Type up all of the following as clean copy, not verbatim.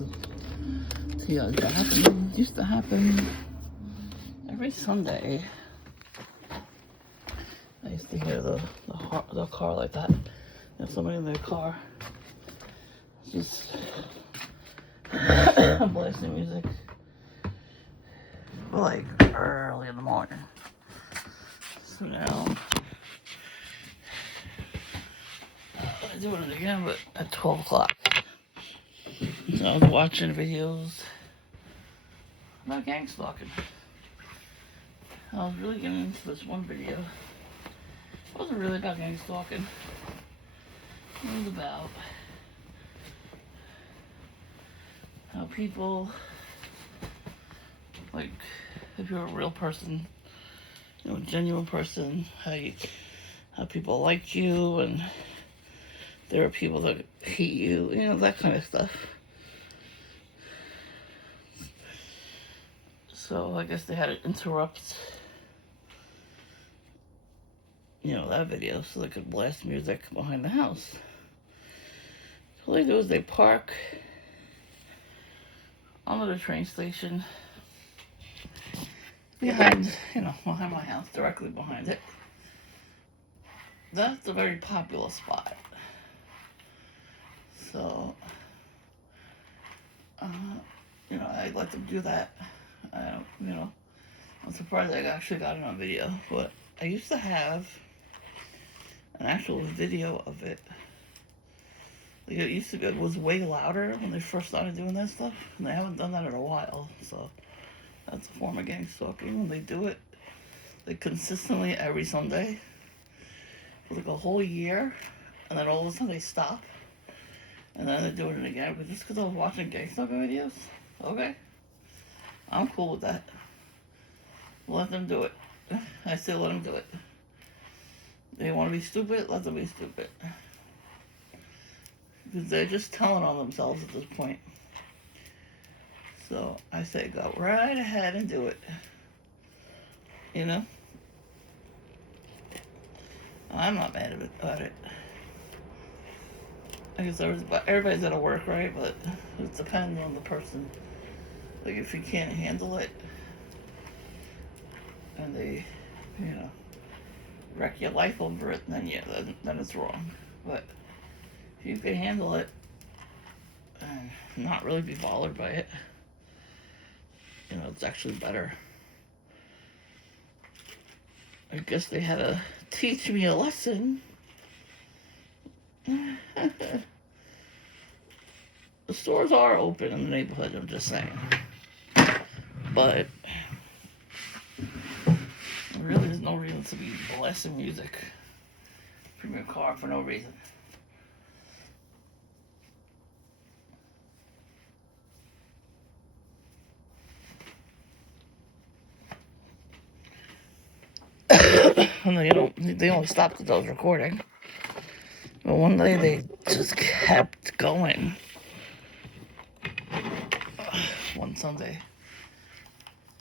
to tell you that happened. It used to happen every Sunday. I used to hear the car like that. If somebody in their car just blasting music like early in the morning. So now I'm doing it again, but at 12 o'clock. So I was watching videos about gang stalking. I was really getting into this one video. It wasn't really about gang stalking. It was about how people, like, if you're a real person, you know, a genuine person, how people like you, and there are people that hate you, you know, that kind of stuff. So I guess they had to interrupt, you know, that video so they could blast music behind the house. So what they do is they park under the train station behind my house, directly behind it. That's a very popular spot. So, I let them do that. I'm surprised I actually got it on video, but I used to have an actual video of it. Like, it was way louder when they first started doing that stuff, and they haven't done that in a while, so that's a form of gang stalking. When they do it, like, consistently every Sunday for like a whole year, and then all of a sudden they stop, and then they're doing it again. But just because I was watching gang stalking videos, okay, I'm cool with that. Let them do it. I say let them do it. They want to be stupid, let them be stupid. Because they're just telling on themselves at this point. So I say go right ahead and do it. You know? I'm not mad about it. I guess everybody's at work, right? But it depends on the person. Like, if you can't handle it, and they, wreck your life over it, then yeah, then it's wrong. But if you can handle it and not really be bothered by it, it's actually better. I guess they had to teach me a lesson. The stores are open in the neighborhood, I'm just saying. But really, there's no reason to be blasting music from your car for no reason. And they only stopped because I was recording. But one day they just kept going. One Sunday,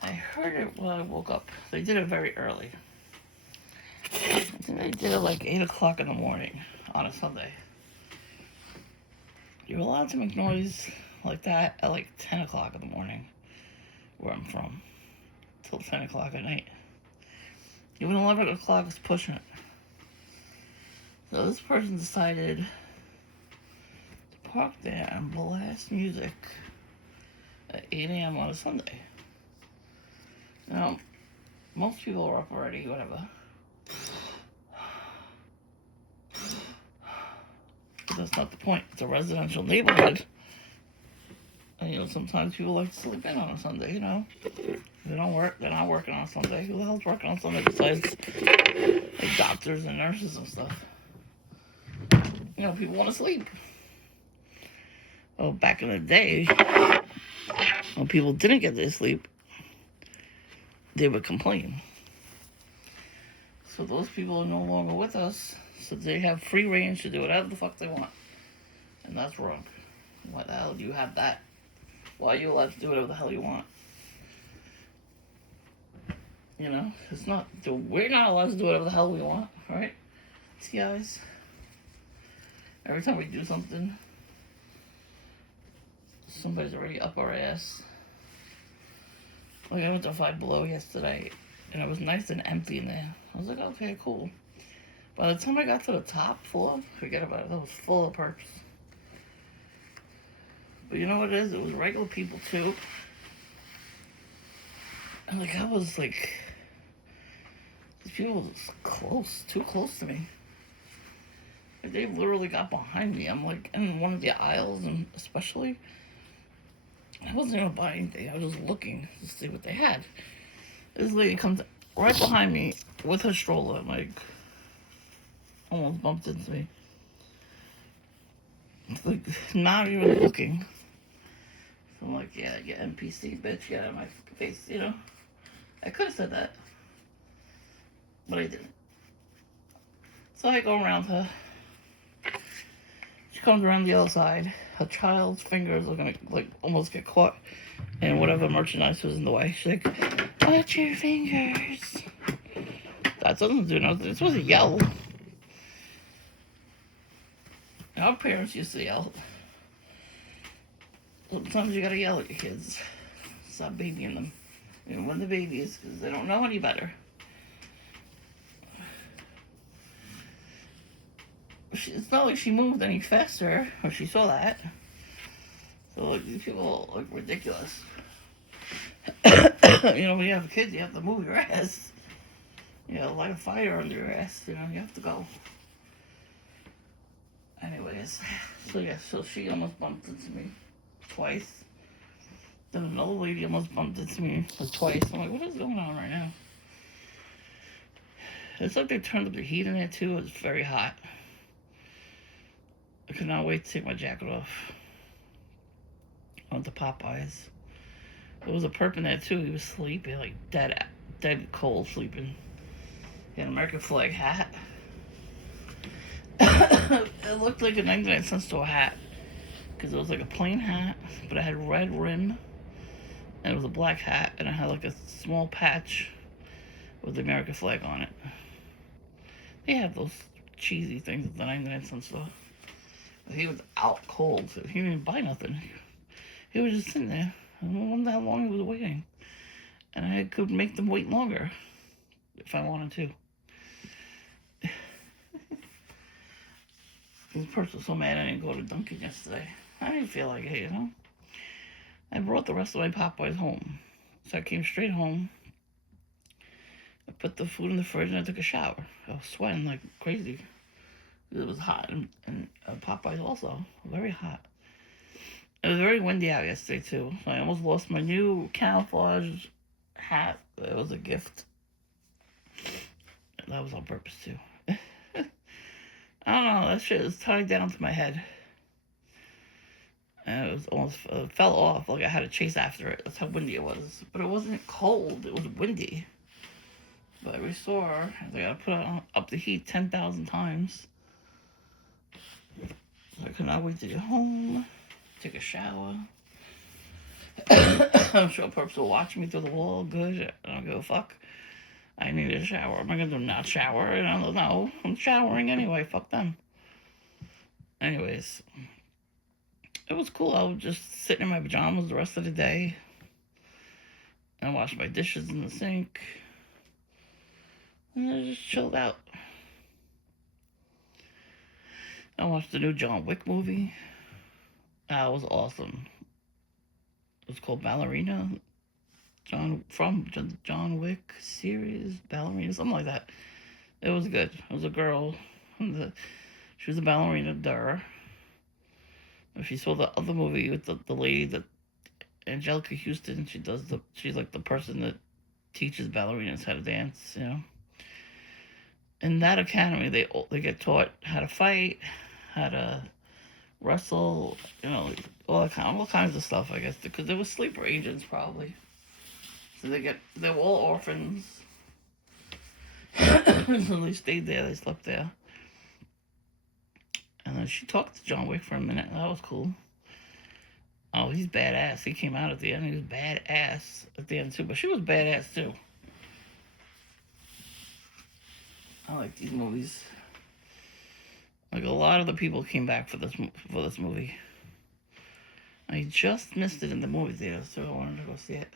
I heard it when I woke up. They did it very early. I think they did it like 8 o'clock in the morning on a Sunday. You're allowed to make noise like that at like 10 o'clock in the morning, where I'm from, till 10 o'clock at night. Even 11 o'clock is pushing it. So this person decided to park there and blast music at 8 a.m. on a Sunday. Now, most people are up already, whatever. But that's not the point. It's a residential neighborhood. And, sometimes people like to sleep in on a Sunday, They don't work. They're not working on Sunday. Who the hell's working on Sunday besides, like, doctors and nurses and stuff? People want to sleep. Well, back in the day, when people didn't get their sleep, they would complain. So those people are no longer with us, so they have free range to do whatever the fuck they want. And that's wrong. Why the hell do you have that? Why are you allowed to do whatever the hell you want? It's not, we're not allowed to do whatever the hell we want, right? See, guys? Every time we do something, somebody's already up our ass. Like, I went to Five Below yesterday, and it was nice and empty in there. I was like, okay, cool. By the time I got to the top floor, forget about it. That was full of perps. But you know what it is? It was regular people too. And like I was like, these people were close, too close to me. Like, they literally got behind me. I'm like in one of the aisles, and especially, I wasn't gonna buy anything. I was just looking to see what they had. This lady comes right behind me with her stroller, like almost bumped into me. Like not even looking. So I'm like, yeah, get NPC, bitch, get out of my face, you know? I could have said that, but I didn't. So I go around her. She comes around the other side. Her child's fingers are gonna, like, almost get caught in whatever merchandise was in the way. She's like, watch your fingers. That doesn't do nothing. It's supposed to yell. Our parents used to yell. Sometimes you gotta yell at your kids. Stop babying them. You know, when they're babies, because they don't know any better. It's not like she moved any faster, or she saw that. So, like, these people look ridiculous. You know, when you have kids, you have to move your ass. You know, light a fire under your ass. You know, you have to go. Anyways, so yeah, so she almost bumped into me twice. Then another lady almost bumped into me twice. I'm like, what is going on right now? It's like they turned up the heat in there too. It's very hot. I could not wait to take my jacket off. I went to Popeyes. There was a perp in there too. He was sleeping, like dead cold sleeping. He had an American flag hat. It looked like a 99-cent store hat. Because it was like a plain hat, but it had red rim. And it was a black hat, and it had like a small patch with the American flag on it. They have those cheesy things at the 99-cent store. But he was out cold, so he didn't even buy nothing. He was just sitting there. I wonder how long he was waiting. And I could make them wait longer if I wanted to. This person was so mad I didn't go to Dunkin' yesterday. I didn't feel like it, you know? I brought the rest of my Popeyes home. So I came straight home. I put the food in the fridge and I took a shower. I was sweating like crazy. It was hot, and Popeyes also. Very hot. It was very windy out yesterday, too. So I almost lost my new camouflage hat. It was a gift. That was on purpose, too. I don't know. That shit is tied down to my head. And it was almost fell off. Like I had to chase after it. That's how windy it was. But it wasn't cold. It was windy. But we saw they gotta put up the heat 10,000 times. So I could not wait to get home, take a shower. I'm sure perps will watch me through the wall. Good. I don't give a fuck. I need a shower. Am I gonna not shower? I don't know. I'm showering anyway. Fuck them. Anyways, it was cool. I was just sitting in my pajamas the rest of the day. And washed my dishes in the sink. And I just chilled out. I watched the new John Wick movie. That was awesome. It was called Ballerina. From John Wick series, Ballerina, something like that. It was good. It was a girl. She was a ballerina, If you saw the other movie with the lady that Angelica Houston, she's like the person that teaches ballerinas how to dance, you know. In that academy, they get taught how to fight, how to wrestle, you know, all kinds of stuff, I guess, because they were sleeper agents probably. So they were all orphans. So they stayed there, they slept there. And then she talked to John Wick for a minute. That was cool. Oh, he's badass. He came out at the end. He was badass at the end too. But she was badass too. I like these movies. Like a lot of the people came back for this movie. I just missed it in the movie theater, so I wanted to go see it.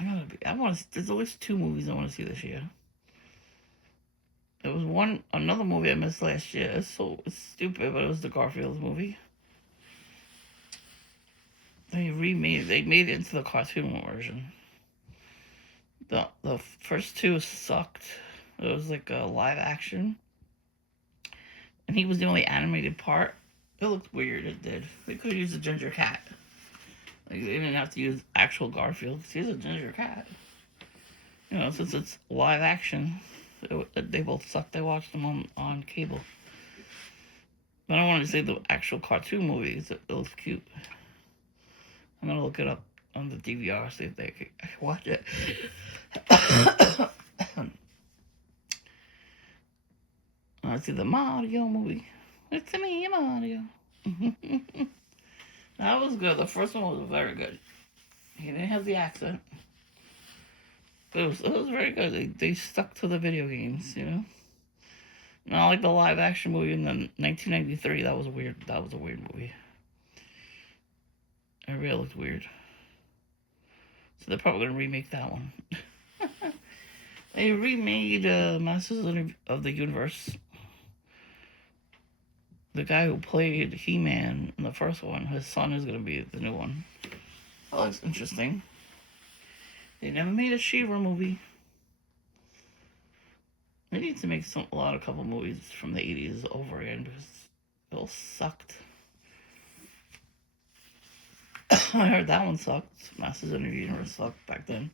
There's at least 2 movies I want to see this year. There was another movie I missed last year. It's stupid, but it was the Garfield movie. They made it into the cartoon version. The first 2 sucked. It was like a live action, and he was the only animated part. It looked weird. It did. They could have used a ginger cat. Like, they didn't have to use actual Garfield because he's a ginger cat. Since it's live action, they both sucked. I watched them on cable. But I wanted to say the actual cartoon movies. It looks cute. I'm gonna look it up on the DVR, see if I can watch it. I see the Mario movie. It's me, Mario. That was good. The first one was very good. He didn't have the accent. But it was very good. They stuck to the video games, Not like the live action movie in the 1993. That was weird. That was a weird movie. It really looked weird. So they're probably gonna remake that one. They remade Masters of the Universe. The guy who played He-Man in the first one, his son is gonna be the new one. That looks interesting. They never made a She-Ra movie. They need to make a couple movies from the 80s over again because it all sucked. I heard that one sucked. Masters of the Universe sucked back then.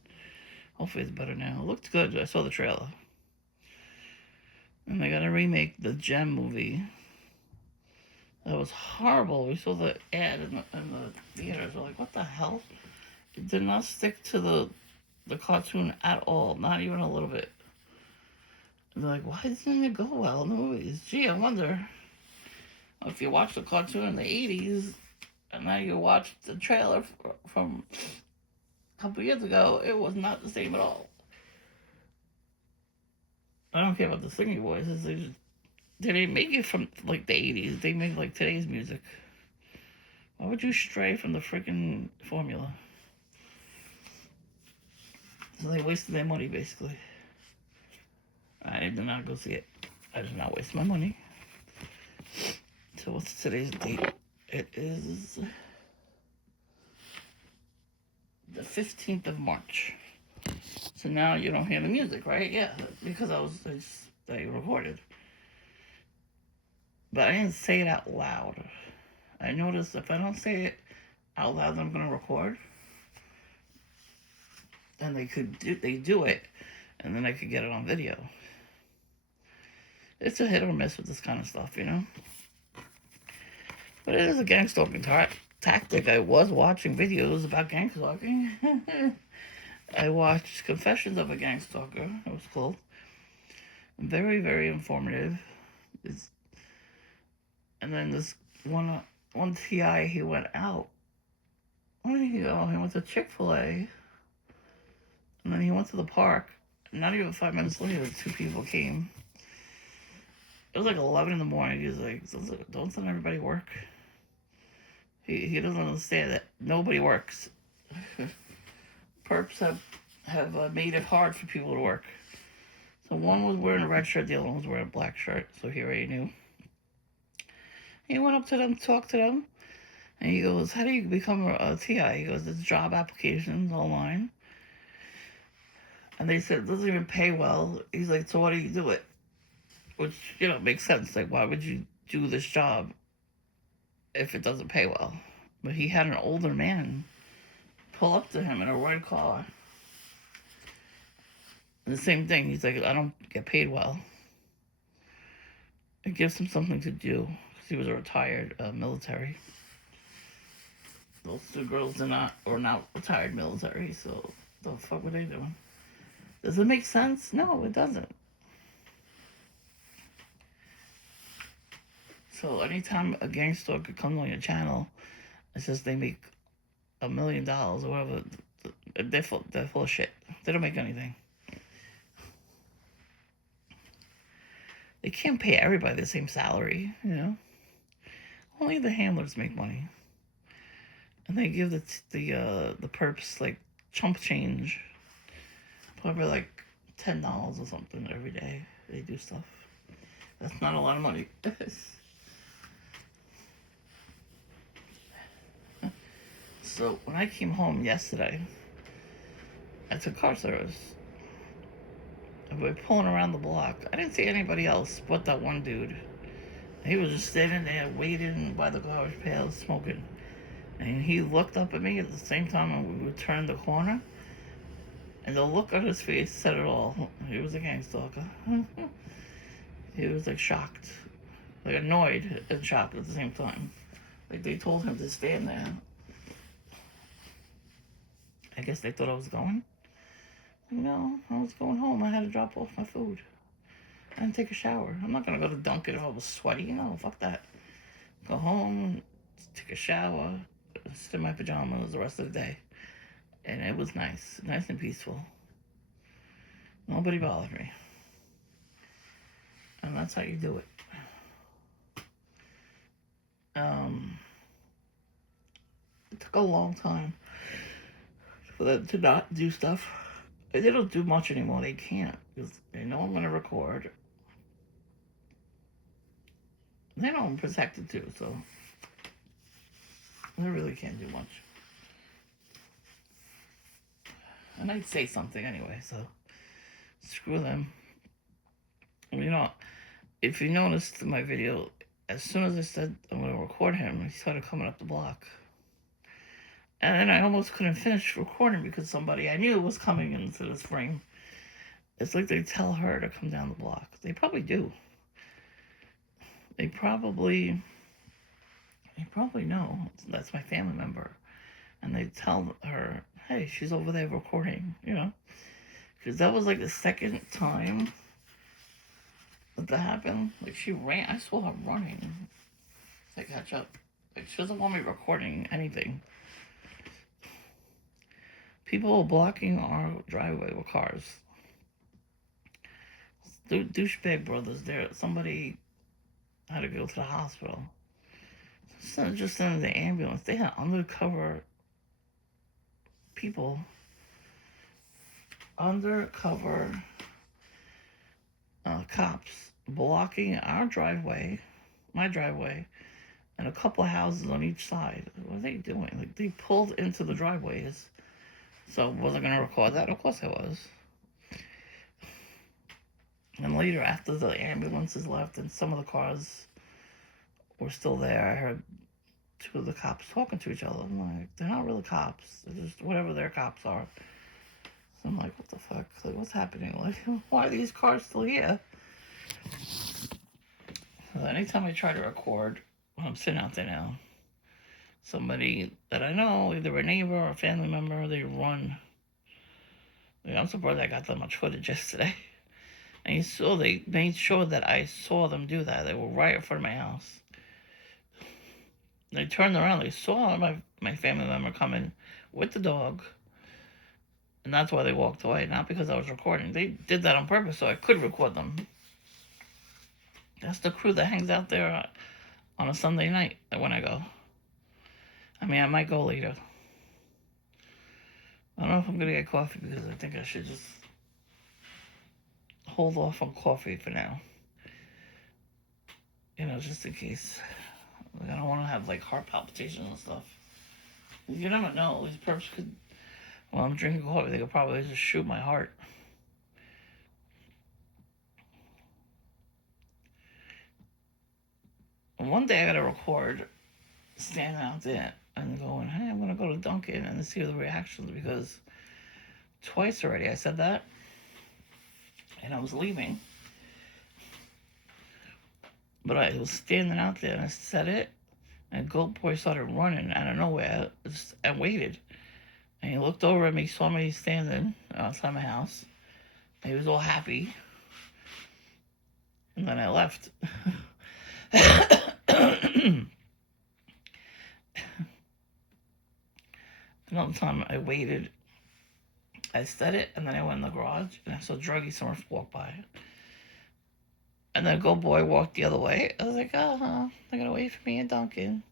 Hopefully it's better now. It looked good. I saw the trailer. And they gotta remake the Gem movie. That was horrible. We saw the ad in the theaters. We're like, what the hell? It did not stick to the cartoon at all. Not even a little bit. And they're like, why didn't it go well in the movies? Gee, I wonder if you watched the cartoon in the 80s and now you watch the trailer from a couple years ago, it was not the same at all. I don't care about the singing voices. They didn't make it from like the 80s. They made like today's music. Why would you stray from the freaking formula? So they wasted their money basically. I did not go see it. I did not waste my money. So what's today's date? It is the 15th of March. So now you don't hear the music, right? Yeah, because I recorded. But I didn't say it out loud. I noticed if I don't say it out loud that I'm going to record, then they do it, and then I could get it on video. It's a hit or miss with this kind of stuff, But it is a gang stalking tactic. I was watching videos about gang stalking. I watched Confessions of a Gang Stalker. It was called. Very, very informative. And then this one TI, he went out. Where did he go? He went to Chick-fil-A. And then he went to the park. Not even 5 minutes later, 2 people came. It was like 11 in the morning. He was like, don't let everybody work. He doesn't understand that nobody works. Perps have made it hard for people to work. So one was wearing a red shirt, the other one was wearing a black shirt. So he already knew. He went up to them, talked to them. And he goes, how do you become a TI? He goes, it's job applications online. And they said, it doesn't even pay well. He's like, so why do you do it? Which, makes sense. Like, why would you do this job if it doesn't pay well? But he had an older man pull up to him in a red car. And the same thing. He's like, I don't get paid well. It gives him something to do. Because he was a retired military. Those 2 girls were not retired military. So, the fuck were they doing? Does it make sense? No, it doesn't. So anytime a gang stalker comes on your channel, it says they make $1 million or whatever, they're full of shit. They don't make anything. They can't pay everybody the same salary, Only the handlers make money, and they give the perps like chump change, probably like $10 or something every day. They do stuff. That's not a lot of money. So when I came home yesterday, I took car service. And we were pulling around the block. I didn't see anybody else but that one dude. He was just standing there waiting by the garbage pail smoking. And he looked up at me at the same time and we would turn the corner. And the look on his face said it all. He was a gang stalker. He was like shocked. Like annoyed and shocked at the same time. Like they told him to stand there. I guess they thought I was going. No, I was going home. I had to drop off my food. I didn't take a shower. I'm not gonna go to Dunkin' if I was sweaty. No, fuck that. Go home, take a shower, sit in my pajamas the rest of the day. And it was nice. Nice and peaceful. Nobody bothered me. And that's how you do it. It took a long time for them to not do stuff. They don't do much anymore. They can't. Because they know I'm going to record. They know I'm protected too, so they really can't do much. And I'd say something anyway, so screw them. You know, if you noticed in my video, as soon as I said I'm going to record him, he started coming up the block. And then I almost couldn't finish recording because somebody I knew was coming into this frame. It's like they tell her to come down the block. They probably do. They probably know that's my family member. And they tell her, hey, she's over there recording, you know. Because that was like the second time that happened. Like she ran, I saw her running to catch up. Like she doesn't want me recording anything. People blocking our driveway with cars. Douchebag brothers there. Somebody had to go to the hospital. Instead of just sending the ambulance, they had undercover people. Undercover cops blocking our driveway, my driveway, and a couple of houses on each side. What are they doing? Like they pulled into the driveways. So was I going to record that? Of course I was. And later, after the ambulances left and some of the cars were still there, I heard two of the cops talking to each other. I'm like, they're not really cops. They're just whatever their cops are. So I'm like, what the fuck? Like, what's happening? Like, why are these cars still here? So anytime I try to record, when I'm sitting out there now, somebody that I know, either a neighbor or a family member, they run. Like, I'm surprised I got that much footage yesterday. And you saw they made sure that I saw them do that. They were right in front of my house. They turned around. They saw my family member coming with the dog. And that's why they walked away. Not because I was recording. They did that on purpose so I could record them. That's the crew that hangs out there on a Sunday night when I go. I mean, I might go later. I don't know if I'm going to get coffee because I think I should just hold off on coffee for now. You know, just in case. Like, I don't want to have, like, heart palpitations and stuff. You never know. These perps could, while I'm drinking coffee, they could probably just shoot my heart. And one day I got to record standing out there and going, hey, I'm going to go to Dunkin' and see the reactions because twice already I said that. And I was leaving. But I was standing out there and I said it. And Goat Boy started running out of nowhere. I waited. And he looked over at me, saw me standing outside my house. And he was all happy. And then I left. Another time I waited. I said it, and then I went in the garage, and I saw Druggy Smurf walk by. And then Go Boy walked the other way. I was like, they're gonna wait for me at Dunkin'.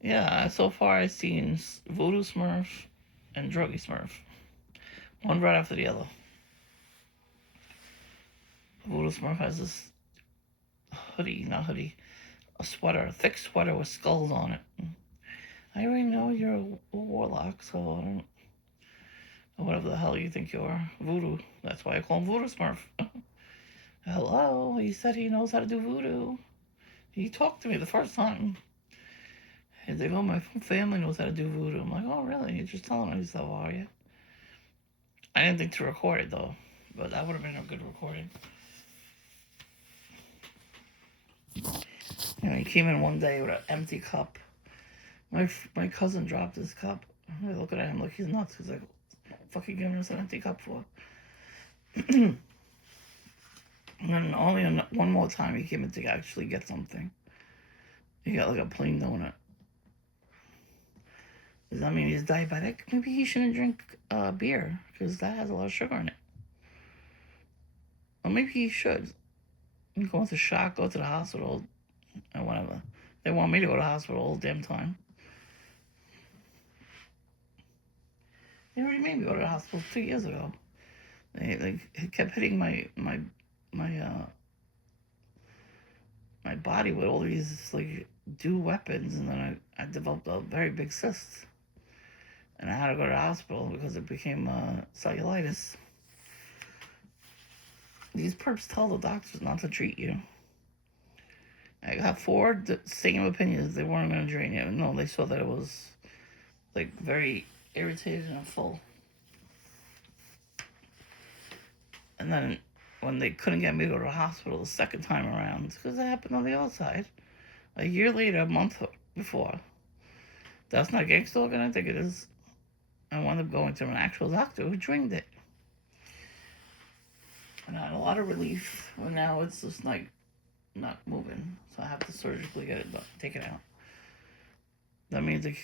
Yeah, so far I've seen Voodoo Smurf and Druggy Smurf. One right after the other. Voodoo Smurf has this not hoodie, a sweater, a thick sweater with skulls on it. I already know you're a warlock, so I don't. Whatever the hell you think you are. Voodoo. That's why I call him Voodoo Smurf. Hello, he said he knows how to do voodoo. He talked to me the first time. He's like, oh, my family knows how to do voodoo. I'm like, oh, really? You're just telling me so, are you? I didn't think to record it, though. But that would have been a good recording. You know, he came in one day with an empty cup. My cousin dropped his cup. I look at him like he's nuts. He's like, fucking giving us an empty cup for? And then only one more time he came in to actually get something. He got like a plain donut. Does that mean he's diabetic? Maybe he shouldn't drink beer because that has a lot of sugar in it. Or maybe he should. Go into shock, go to the hospital, and whatever. They want me to go to the hospital all the damn time. They already made me go to the hospital 2 years ago. They kept hitting my body with all these like dew weapons, and then I developed a very big cyst, and I had to go to the hospital because it became cellulitis. These perps tell the doctors not to treat you. I got 4 same opinions. They weren't going to drain you. No, they saw that it was like very irritated and full. And then when they couldn't get me to go to the hospital the second time around, because it happened on the other side, a year later, a month before. That's not gangster looking, I think it is. I wound up going to an actual doctor who drained it. And I had a lot of relief, but now it's just like not moving. So I have to surgically get it done, take it out. That means it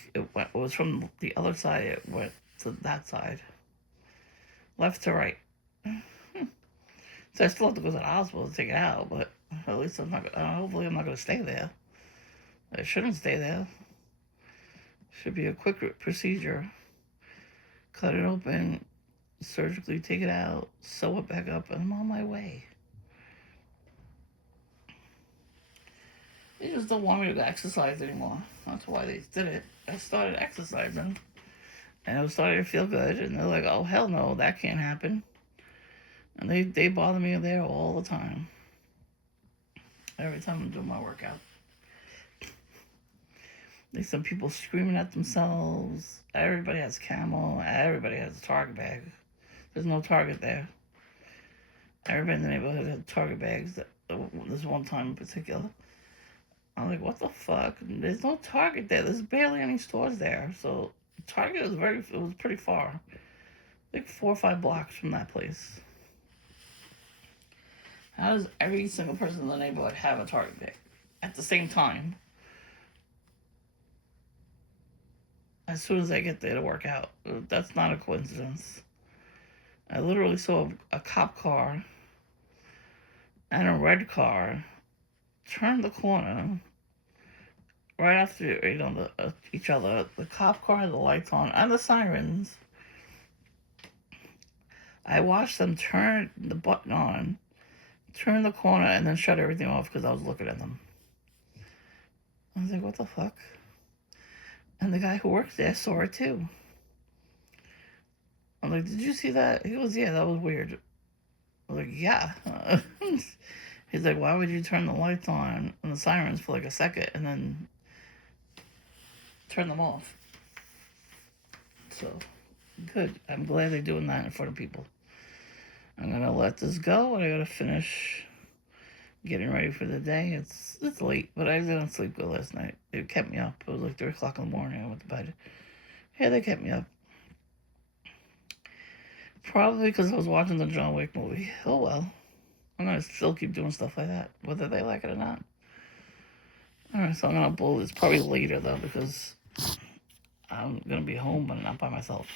was from the other side, it went to that side. Left to right. So I still have to go to the hospital to take it out, but at least I'm not. Hopefully, I'm not going to stay there. I shouldn't stay there. Should be a quick procedure. Cut it open, surgically take it out, sew it back up, and I'm on my way. They just don't want me to exercise anymore. That's why they did it. I started exercising, and I was starting to feel good, and they're like, oh, hell no, that can't happen. And they bother me there all the time. Every time I'm doing my workout. There's some people screaming at themselves. Everybody has Camel. Everybody has a Target bag. There's no Target there. Everybody in the neighborhood had Target bags. This one time in particular. I'm like, what the fuck? There's no Target there. There's barely any stores there. So Target was pretty far. Like 4 or 5 blocks from that place. How does every single person in the neighborhood have a Target bag at the same time? As soon as I get there to work out. That's not a coincidence. I literally saw a cop car and a red car turn the corner right after, each other. The cop car had the lights on and the sirens. I watched them turn the button on, turn the corner, and then shut everything off because I was looking at them. I was like, what the fuck? And the guy who works there saw it too. I'm like, did you see that? He goes, yeah, that was weird. I was like, yeah. He's like, why would you turn the lights on and the sirens for like a second and then turn them off? So, good. I'm glad they're doing that in front of people. I'm going to let this go, and I got to finish getting ready for the day. It's late, but I didn't sleep good last night. They kept me up. It was like 3 o'clock in the morning. I went to bed. Yeah, they kept me up. Probably because I was watching the John Wick movie. Oh well. I'm going to still keep doing stuff like that, whether they like it or not. Alright, so I'm going to blow this probably later, though, because I'm going to be home, but not by myself.